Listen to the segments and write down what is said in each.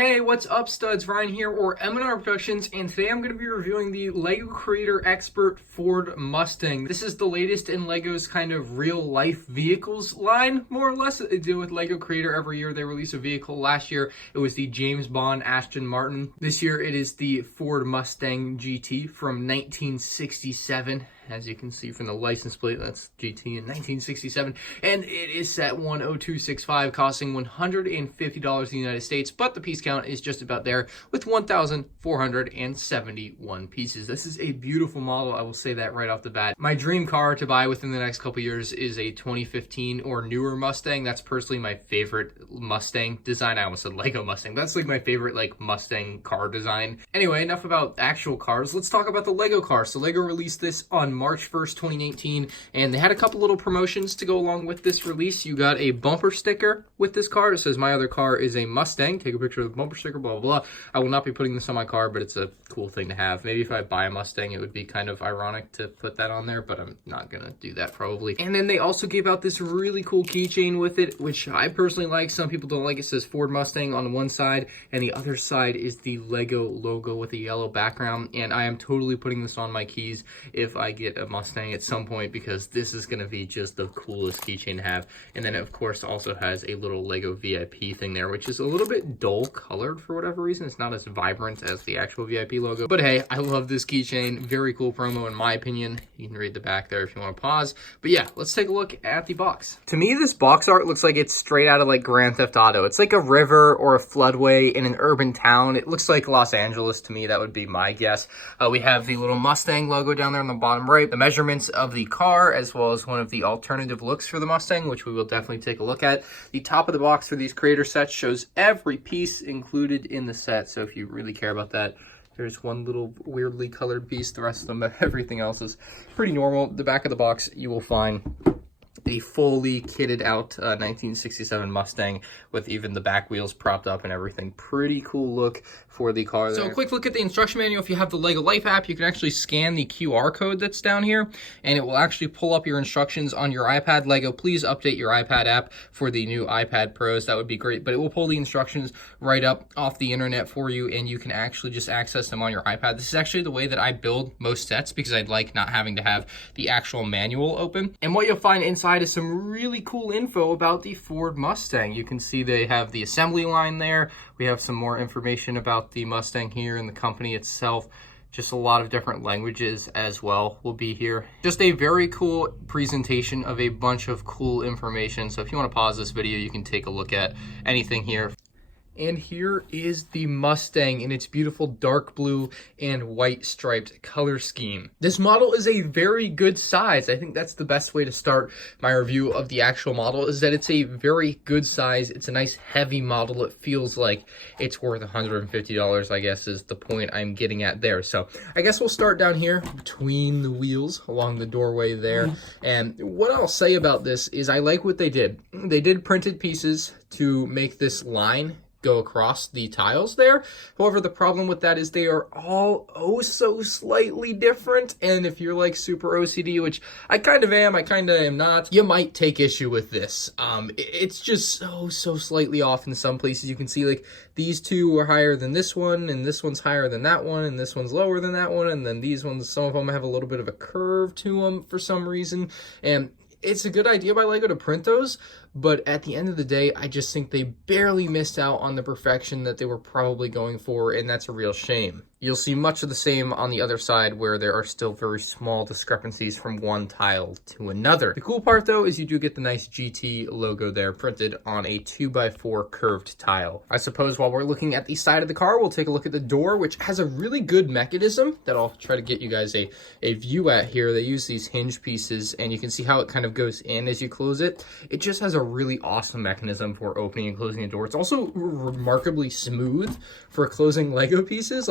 Hey, what's up, studs? Ryan here, or MandRproductions, and today I'm going to be reviewing the LEGO Creator Expert Ford Mustang. This is the latest in LEGO's kind of real-life vehicles line, more or less. They deal with LEGO Creator every year. They release a vehicle. Last year, it was the James Bond Aston Martin. This year, it is the Ford Mustang GT from 1967. As you can see from the license plate, that's GT in 1967, and it is set 10265, costing $150 in the United States, but the piece count is just about there with 1,471 pieces. This is a beautiful model, I will say that right off the bat. My dream car to buy within the next couple years is a 2015 or newer Mustang. That's personally my favorite Mustang design. I almost said Lego Mustang. That's like my favorite Mustang car design. Anyway, enough about actual cars. Let's talk about the Lego car. So Lego released this on March 1st, 2019, and they had a couple little promotions to go along with this release. You got a bumper sticker with this car. It says, "My other car is a Mustang. Take a picture of the bumper sticker, blah, blah, blah." I will not be putting this on my car, but it's a cool thing to have. Maybe if I buy a Mustang, it would be kind of ironic to put that on there, but I'm not gonna do that probably. And then they also gave out this really cool keychain with it, which I personally like. Some people don't like. It says Ford Mustang on one side, and the other side is the Lego logo with a yellow background, and I am totally putting this on my keys if I get a Mustang at some point, because this is going to be just the coolest keychain to have. And then it, of course, also has a little Lego VIP thing there, which is a little bit dull colored for whatever reason. It's not as vibrant as the actual VIP logo, but hey, I love this keychain. Very cool promo in my opinion. You can read the back there if you want to pause, but yeah, let's take a look at the box. To me, this box art looks like it's straight out of Grand Theft Auto. It's like a river or a floodway in an urban town. It looks like Los Angeles to me. That would be my guess. We have the little Mustang logo down there on the bottom right, the measurements of the car, as well as one of the alternative looks for the Mustang, which we will definitely take a look at. The top of the box for these creator sets shows every piece included in the set, so if you really care about that, there's one little weirdly colored piece. The rest of them, everything else is pretty normal. The back of the box, you will find the fully kitted out 1967 Mustang with even the back wheels propped up and everything. Pretty cool look for the car there. So a quick look at the instruction manual. If you have the LEGO Life app, you can actually scan the QR code that's down here, and it will actually pull up your instructions on your iPad. LEGO, please update your iPad app for the new iPad Pros. That would be great, but it will pull the instructions right up off the internet for you, and you can actually just access them on your iPad. This is actually the way that I build most sets, because I'd like not having to have the actual manual open. And what you'll find inside is some really cool info about the Ford Mustang. You can see they have the assembly line there. We have some more information about the Mustang here and the company itself. Just a lot of different languages as well will be here. Just a very cool presentation of a bunch of cool information. So if you want to pause this video, you can take a look at anything here. And here is the Mustang in its beautiful dark blue and white striped color scheme. This model is a very good size. I think that's the best way to start my review of the actual model, is that it's a very good size. It's a nice heavy model. It feels like it's worth $150, I guess, is the point I'm getting at there. So I guess we'll start down here between the wheels along the doorway there. And what I'll say about this is I like what they did. They did printed pieces to make this line go across the tiles there. However, the problem with that is they are all so slightly different, and if you're super OCD, which I kind of am, I kind of am not, you might take issue with this. It's just so slightly off in some places. You can see these two are higher than this one, and this one's higher than that one, and this one's lower than that one, and then these ones, some of them have a little bit of a curve to them for some reason, and it's a good idea by LEGO to print those, but at the end of the day, I just think they barely missed out on the perfection that they were probably going for, and that's a real shame. You'll see much of the same on the other side, where there are still very small discrepancies from one tile to another. The cool part, though, is you do get the nice GT logo there printed on a 2x4 curved tile. I suppose while we're looking at the side of the car, we'll take a look at the door, which has a really good mechanism that I'll try to get you guys a view at here. They use these hinge pieces, and you can see how it kind of goes in as you close it. It just has a really awesome mechanism for opening and closing the door. It's also remarkably smooth for closing Lego pieces.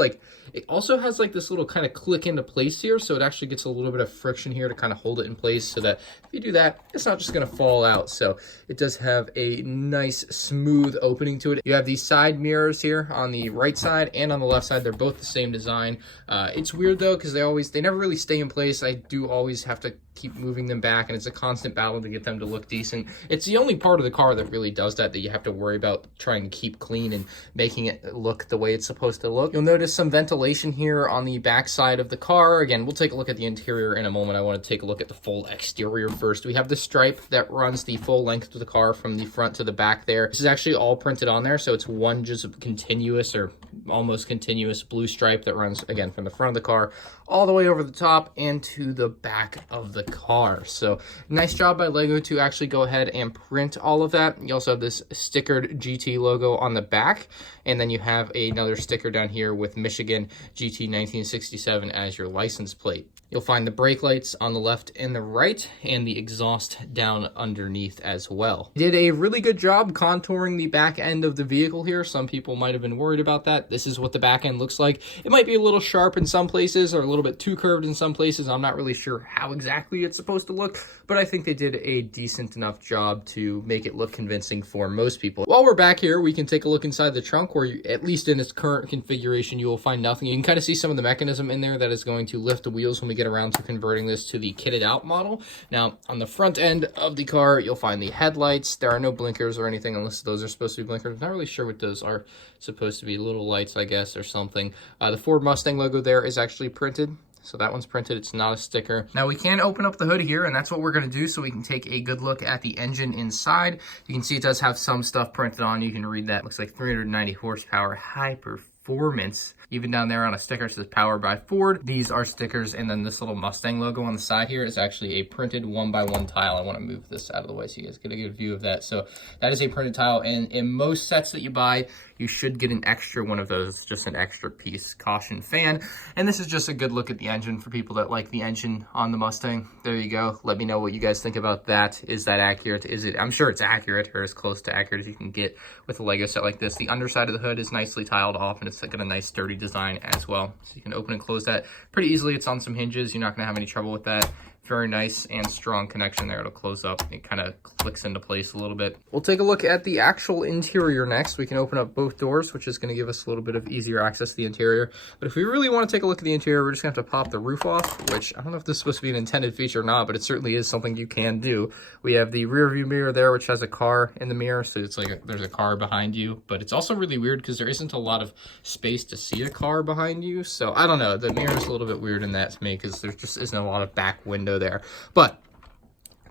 It also has this little kind of click into place here, so it actually gets a little bit of friction here to kind of hold it in place, so that if you do that, it's not just going to fall out. So it does have a nice smooth opening to it. You have these side mirrors here on the right side and on the left side. They're both the same design. It's weird though, because they never really stay in place. I do always have to keep moving them back, and it's a constant battle to get them to look decent. It's the only part of the car that really does that you have to worry about trying to keep clean and making it look the way it's supposed to look. You'll notice some ventilation here on the back side of the car. Again, we'll take a look at the interior in a moment. I want to take a look at the full exterior first. We have the stripe that runs the full length of the car from the front to the back there. This is actually all printed on there, so it's one just continuous or almost continuous blue stripe that runs, again, from the front of the car all the way over the top and to the back of the car. So nice job by LEGO to actually go ahead and print all of that. You also have this stickered GT logo on the back, and then you have another sticker down here with Michigan GT 1967 as your license plate. You'll find the brake lights on the left and the right, and the exhaust down underneath as well. Did a really good job contouring the back end of the vehicle here. Some people might have been worried about that. This is what the back end looks like. It might be a little sharp in some places or a little bit too curved in some places. I'm not really sure how exactly it's supposed to look, but I think they did a decent enough job to make it look convincing for most people. While we're back here, we can take a look inside the trunk where, at least in its current configuration, you will find nothing. You can kind of see some of the mechanism in there that is going to lift the wheels when we get around to converting this to the kitted out model. Now, on the front end of the car, you'll find the headlights. There are no blinkers or anything unless those are supposed to be blinkers. I'm not really sure what those are supposed to be. Little lights, I guess, or something. The Ford Mustang logo there is actually printed. So that one's printed, it's not a sticker. Now we can open up the hood here, and that's what we're gonna do so we can take a good look at the engine inside. You can see it does have some stuff printed on. You can read that. Looks like 390 horsepower, high performance. Even down there on a sticker says powered by Ford. These are stickers, and then this little Mustang logo on the side here is actually a printed 1x1 tile. I want to move this out of the way so you guys get a good view of that. So that is a printed tile, and in most sets that you buy, you should get an extra one of those. It's just an extra piece. Caution fan. And this is just a good look at the engine for people that like the engine on the Mustang. There you go. Let me know what you guys think about that. Is that accurate? Is it? I'm sure it's accurate, or as close to accurate as you can get with a LEGO set like this. The underside of the hood is nicely tiled off, and it's got a nice sturdy design as well. So you can open and close that pretty easily. It's on some hinges. You're not going to have any trouble with that. Very nice and strong connection there. It'll close up. It kind of clicks into place a little bit. We'll take a look at the actual interior next. We can open up both doors, which is going to give us a little bit of easier access to the interior. But if we really want to take a look at the interior, we're just going to have to pop the roof off, which I don't know if this is supposed to be an intended feature or not, but it certainly is something you can do. We have the rear view mirror there, which has a car in the mirror. So it's like there's a car behind you, but it's also really weird because there isn't a lot of space to see a car behind you. So I don't know. The mirror is a little bit weird in that to me because there just isn't a lot of back window there. But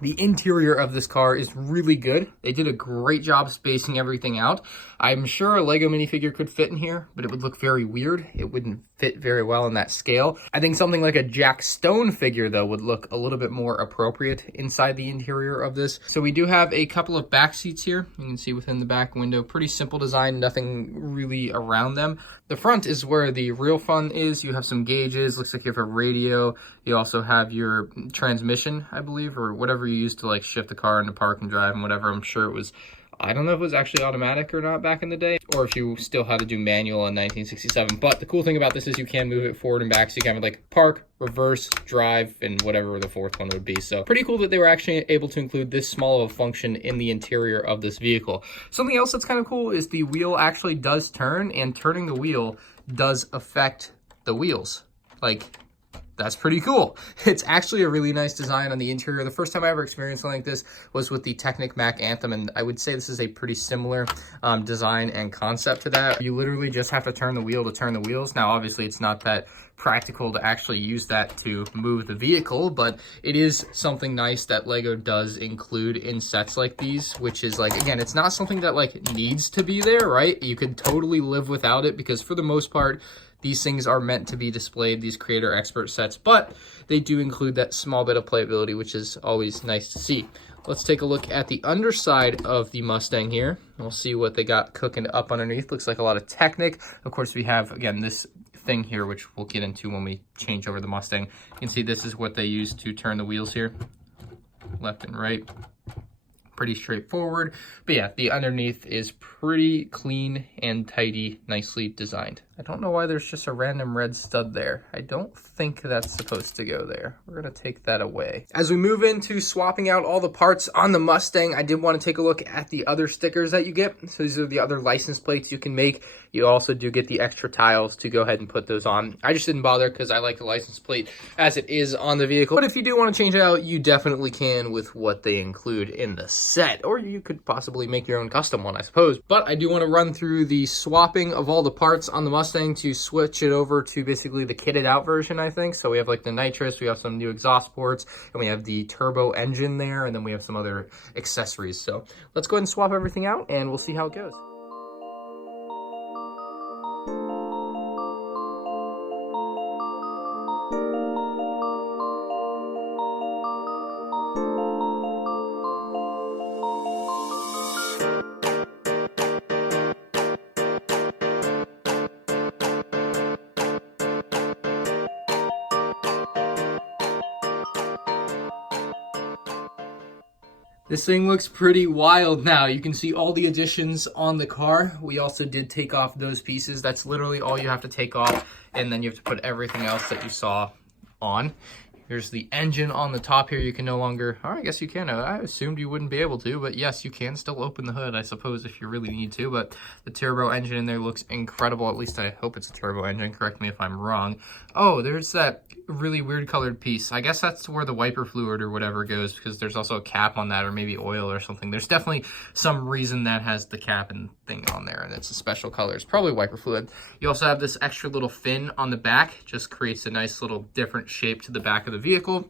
the interior of this car is really good. They did a great job spacing everything out. I'm sure a LEGO minifigure could fit in here, but it would look very weird. It wouldn't fit very well in that scale. I think something like a Jack Stone figure, though, would look a little bit more appropriate inside the interior of this. So we do have a couple of back seats here. You can see within the back window, pretty simple design, nothing really around them. The front is where the real fun is. You have some gauges, looks like you have a radio. You also have your transmission, I believe, or whatever you use to like shift the car into park and drive and whatever. I'm sure it was, I don't know if it was actually automatic or not back in the day, or if you still had to do manual in 1967. But the cool thing about this is you can move it forward and back, so you can have like park, reverse, drive, and whatever the fourth one would be. So pretty cool that they were actually able to include this small of a function in the interior of this vehicle. Something else that's kind of cool is the wheel actually does turn, and turning the wheel does affect the wheels. Like, that's pretty cool. It's actually a really nice design on the interior. The first time I ever experienced something like this was with the Technic Mac Anthem, and I would say this is a pretty similar design and concept to that. You literally just have to turn the wheel to turn the wheels. Now, obviously, it's not that practical to actually use that to move the vehicle, but it is something nice that LEGO does include in sets like these, which is like, again, it's not something that like needs to be there, right? You could totally live without it because for the most part, these things are meant to be displayed, these creator expert sets, but they do include that small bit of playability, which is always nice to see. Let's take a look at the underside of the Mustang here. We'll see what they got cooking up underneath. Looks like a lot of Technic. Of course, we have, again, this thing here, which we'll get into when we change over the Mustang. You can see this is what they use to turn the wheels here, left and right. Pretty straightforward, but yeah, the underneath is pretty clean and tidy, nicely designed. I don't know why there's just a random red stud there. I don't think that's supposed to go there. We're gonna take that away. As we move into swapping out all the parts on the Mustang, I did want to take a look at the other stickers that you get. So these are the other license plates you can make You also do get the extra tiles to go ahead and put those on. I just didn't bother because I like the license plate as it is on the vehicle. But if you do want to change it out, you definitely can with what they include in the set. Or you could possibly make your own custom one, I suppose. But I do want to run through the swapping of all the parts on the Mustang to switch it over to basically the kitted out version, I think. So we have like the nitrous, we have some new exhaust ports, and we have the turbo engine there, and then we have some other accessories. So let's go ahead and swap everything out and we'll see how it goes. This thing looks pretty wild now. You can see all the additions on the car. We also did take off those pieces. That's literally all you have to take off, and then you have to put everything else that you saw on. Here's the engine on the top here. You can no longer, or I guess you can. I assumed you wouldn't be able to, but yes, you can still open the hood, I suppose, if you really need to. But the turbo engine in there looks incredible. At least I hope it's a turbo engine. Correct me if I'm wrong. Oh, there's that really weird colored piece. I guess that's where the wiper fluid or whatever goes, because there's also a cap on that, or maybe oil or something. There's definitely some reason that has the cap and thing on there, and it's a special color. It's probably wiper fluid. You also have this extra little fin on the back. Just creates a nice little different shape to the back of the vehicle.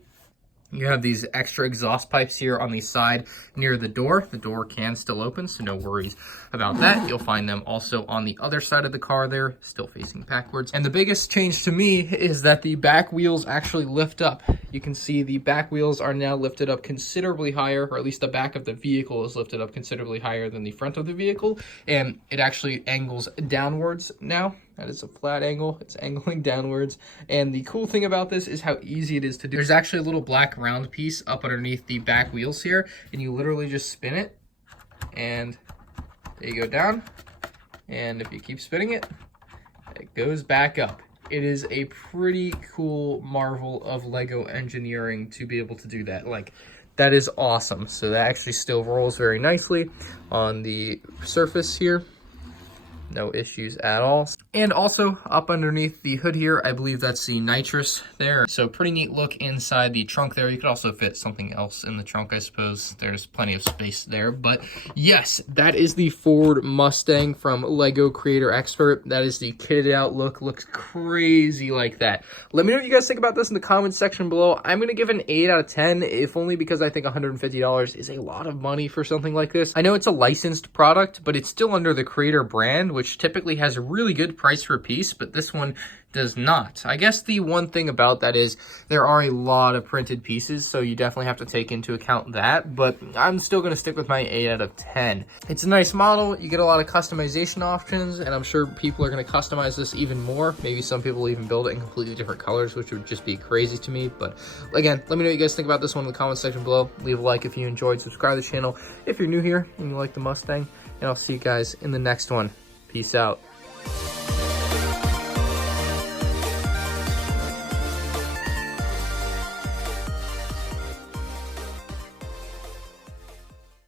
You have these extra exhaust pipes here on the side near the door. The door can still open, so no worries about that. You'll find them also on the other side of the car there, still facing backwards. And the biggest change to me is that the back wheels actually lift up. You can see the back wheels are now lifted up considerably higher, or at least the back of the vehicle is lifted up considerably higher than the front of the vehicle. And it actually angles downwards now. That is a flat angle. It's angling downwards. And the cool thing about this is how easy it is to do. There's actually a little black round piece up underneath the back wheels here, and you literally just spin it, and there you go down. And if you keep spinning it, it goes back up. It is a pretty cool marvel of Lego engineering to be able to do that. Like, that is awesome. So that actually still rolls very nicely on the surface here. No issues at all. And also up underneath the hood here, I believe that's the nitrous there. So pretty neat look inside the trunk there. You could also fit something else in the trunk, I suppose. There's plenty of space there. But yes, that is the Ford Mustang from Lego Creator Expert. That is the kitted out look. Looks crazy like that. Let me know what you guys think about this in the comments section below. I'm going to give it an 8 out of 10, if only because I think $150 is a lot of money for something like this. I know it's a licensed product, but it's still under the Creator brand, which typically has a really good price per piece, but this one does not. I guess the one thing about that is there are a lot of printed pieces, so you definitely have to take into account that, but I'm still going to stick with my 8 out of 10. It's a nice model. You get a lot of customization options, and I'm sure people are going to customize this even more. Maybe some people will even build it in completely different colors, which would just be crazy to me. But again, let me know what you guys think about this one in the comment section below. Leave a like if you enjoyed, subscribe to the channel if you're new here and you like the Mustang, and I'll see you guys in the next one. Peace out.